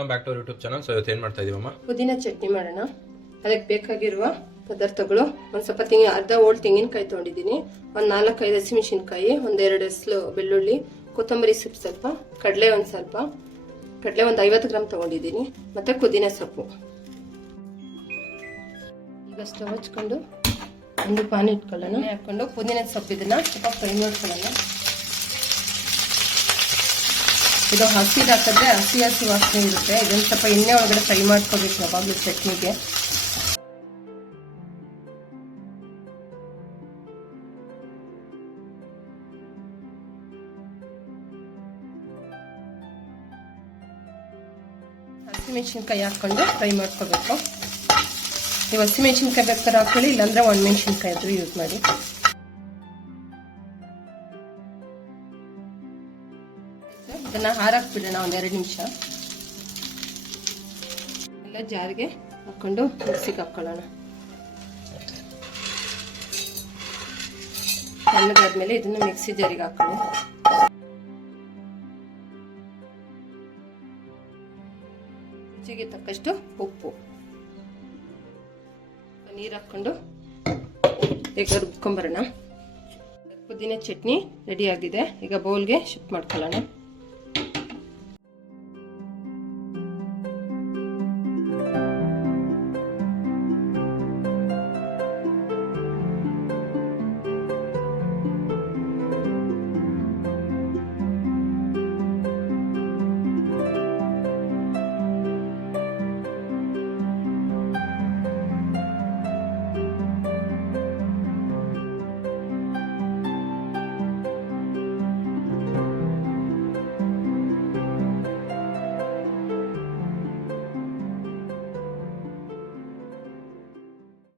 Welcome back to YouTube channel. So ಇವತ್ತು ಏನು ಮಾಡ್ತಾ ಇದೀವಮ್ಮ? ಪುದೀನ ಚಟ್ನಿ ಮಾಡೋಣ. ಅದಕ್ಕೆ ಬೇಕಾಗಿರುವ ಪದಾರ್ಥಗಳು: ಒಂದು ಸ್ವಲ್ಪ ಅರ್ಧ ಓಲ್ಡ್ ತೆಂಗಿನಕಾಯಿ ತೊಗೊಂಡಿದ್ದೀನಿ, ಒಂದು 4-5 ಹಸಿಮೆಣಸಿನಕಾಯಿ, ಒಂದು 2 ಎಸ್ಲು ಬೆಳ್ಳುಳ್ಳಿ, ಕೊತ್ತಂಬರಿ ಸೊಪ್ಪು ಸ್ವಲ್ಪ, ಕಡಲೆ ಒಂದು ಸ್ವಲ್ಪ, ಕಡಲೆ ಒಂದು 50 ಗ್ರಾಮ್ ತೊಗೊಂಡಿದ್ದೀನಿ, ಮತ್ತೆ ಪುದೀನ ಸೊಪ್ಪು. ಈಗ ಸ್ಟವ್ ಹಚ್ಕೊಂಡು ಒಂದು ಪಾನಿ ಇಟ್ಕೊಳ್ಳೋಣ. ಹಾಕೊಂಡು ಪುದೀನ ಸೊಪ್ಪು ಇದನ್ನ ಸ್ವಲ್ಪ ಫ್ರೈ ಮಾಡ್ಕೊಳ್ಳೋಣ. ಇದು ಹಸಿದು ಹಾಕಿದ್ರೆ ಹಸಿ ವಾಸನೆ ಇರುತ್ತೆ. ಇದನ್ನು ಸ್ವಲ್ಪ ಎಣ್ಣೆ ಒಳಗಡೆ ಫ್ರೈ ಮಾಡ್ಕೋಬೇಕು ಯಾವಾಗಲೂ ಚಟ್ನಿಗೆ. ಹಸಿಮೆಣಸಿನ್ಕಾಯಿ ಹಾಕೊಂಡು ಫ್ರೈ ಮಾಡ್ಕೋಬೇಕು. ನೀವು ಹಸಿಮೆಣಸಿನ್ಕಾಯಿ ಬೇಕಾದ್ರೆ ಹಾಕೊಳ್ಳಿ, ಇಲ್ಲಾಂದ್ರೆ ಒಣಮೆಣಸಿನ್ಕಾಯಿ ಆದರೂ ಯೂಸ್ ಮಾಡಿ. ಇದನ್ನ ಹಾರಾಕ್ಬಿಡೋಣ ಒಂದು 2 ನಿಮಿಷ. ಎಲ್ಲ ಜಾರಿಗೆ ಹಾಕೊಂಡು ಮಿಕ್ಸಿಗೆ ಹಾಕೊಳ್ಳೋಣ. ತಣ್ಣಗಾದ್ಮೇಲೆ ಇದನ್ನ ಮಿಕ್ಸಿ ಜಾರಿಗೆ ಹಾಕೊಳ್ಳಿ. ರುಚಿಗೆ ತಕ್ಕಷ್ಟು ಉಪ್ಪು, ನೀರು ಹಾಕೊಂಡು ಈಗ ರುಬ್ಕೊಂಬರೋಣ. ಪುದೀನ ಚಟ್ನಿ ರೆಡಿ ಆಗಿದೆ. ಈಗ ಬೌಲ್ಗೆ ಶಿಫ್ಟ್ ಮಾಡ್ಕೊಳ್ಳೋಣ.